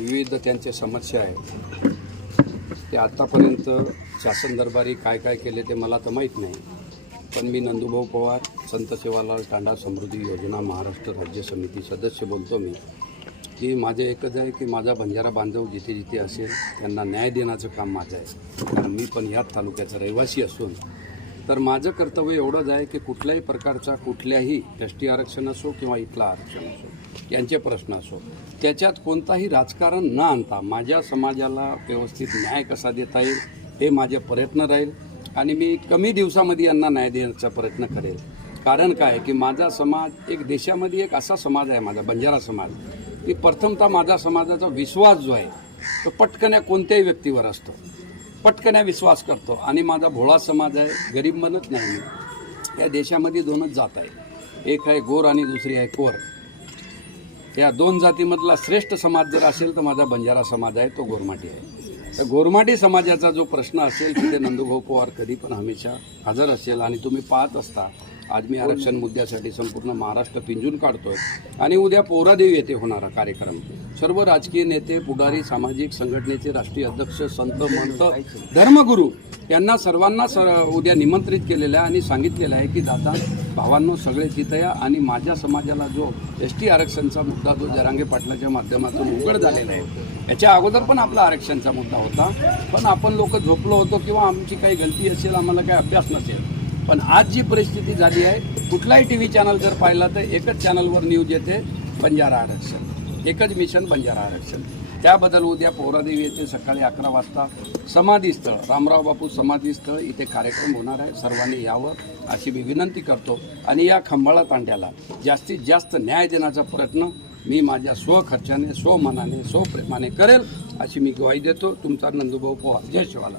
विविध त्यांच्या समस्या आहेत. ते आत्तापर्यंत शासन दरबारी काय काय केले ते मला तर माहीत नाही. पण मी नंदुभाऊ पवार संत सेवालाल टांडा समृद्धी योजना महाराष्ट्र राज्य समिती सदस्य बोलतो मी. की माझे एकच आहे की माझा बंजारा बांधव जिथे जिथे असेल त्यांना न्याय देण्याचं काम माझं आहे. कारण मी पण ह्याच तालुक्याचा रहिवासी असून. तर माझं कर्तव्य एवढंच आहे की कुठल्याही प्रकारचा कुठल्याही एस टी आरक्षण असो किंवा इथला आरक्षण असो. यांचे प्रश्न असो. त्याच्यात कोणताही राजकारण न आणता माझ्या समाजाला व्यवस्थित न्याय कसा देता येईल हे माझे प्रयत्न राहील आणि मी कमी दिवसामध्ये यांना न्याय देण्याचा प्रयत्न करेल. कारण काय की माझा समाज एक देशामध्ये एक असा समाज आहे माझा बंजारा समाज की प्रथमतः माझा समाजाचा विश्वास जो आहे तो पटकन कोणत्याही व्यक्तीवर असतो. पटकन विश्वास करतो आणि माझा भोळा समाज आहे गरीब म्हणत नाही मी. या देशामध्ये दोनच जात आहे. एक आहे गोर आणि दुसरी आहे कोर. या दोन जातीमधला श्रेष्ठ समाज जर असेल तर माझा बंजारा समाज आहे तो गोरमाटी आहे. तर गोरमाटी समाजाचा जो प्रश्न असेल तिथे नंदुभाऊ पवार कधी पण हमेशा हजर असेल आणि तुम्ही पाहत असता आज मी आरक्षण मुद्द्यासाठी संपूर्ण महाराष्ट्र पिंजून काढतोय आणि उद्या पोरादेवी येथे होणारा कार्यक्रम. सर्व राजकीय नेते पुढारी सामाजिक संघटनेचे राष्ट्रीय अध्यक्ष संत मंत धर्मगुरू यांना सर्वांना सर उद्या निमंत्रित केलेलं आहे आणि सांगितलेलं आहे की दादा भावांनो सगळे तिथं या आणि माझ्या समाजाला जो एस टी आरक्षणचा मुद्दा जो जरांगे पाटलाच्या माध्यमातून उघड झालेला आहे याच्या अगोदर पण आपला आरक्षणचा मुद्दा होता. पण आपण लोक झोपलो होतो किंवा आमची काही गलती असेल आम्हाला काही अभ्यास नसेल. पण आज जी परिस्थिती झाली आहे कुठलाही टी व्ही चॅनल जर पाहिला तर एकच चॅनलवर न्यूज येते बंजारा आरक्षण. एकच मिशन बंजारा आरक्षण. त्याबद्दल उद्या पोहरादेवी येथे सकाळी अकरा वाजता समाधीस्थळ रामराव बापू समाधीस्थळ इथे कार्यक्रम होणार आहे. सर्वांनी यावं अशी मी विनंती करतो. आणि या खंबाळा तांड्याला जास्तीत जास्त न्याय देण्याचा प्रयत्न मी माझ्या स्वखर्चाने स्वमनाने स्वप्रेमाने करेल अशी मी ग्वाही देतो. तुमचा नंदुभाऊ पोहा. जय शिवाला.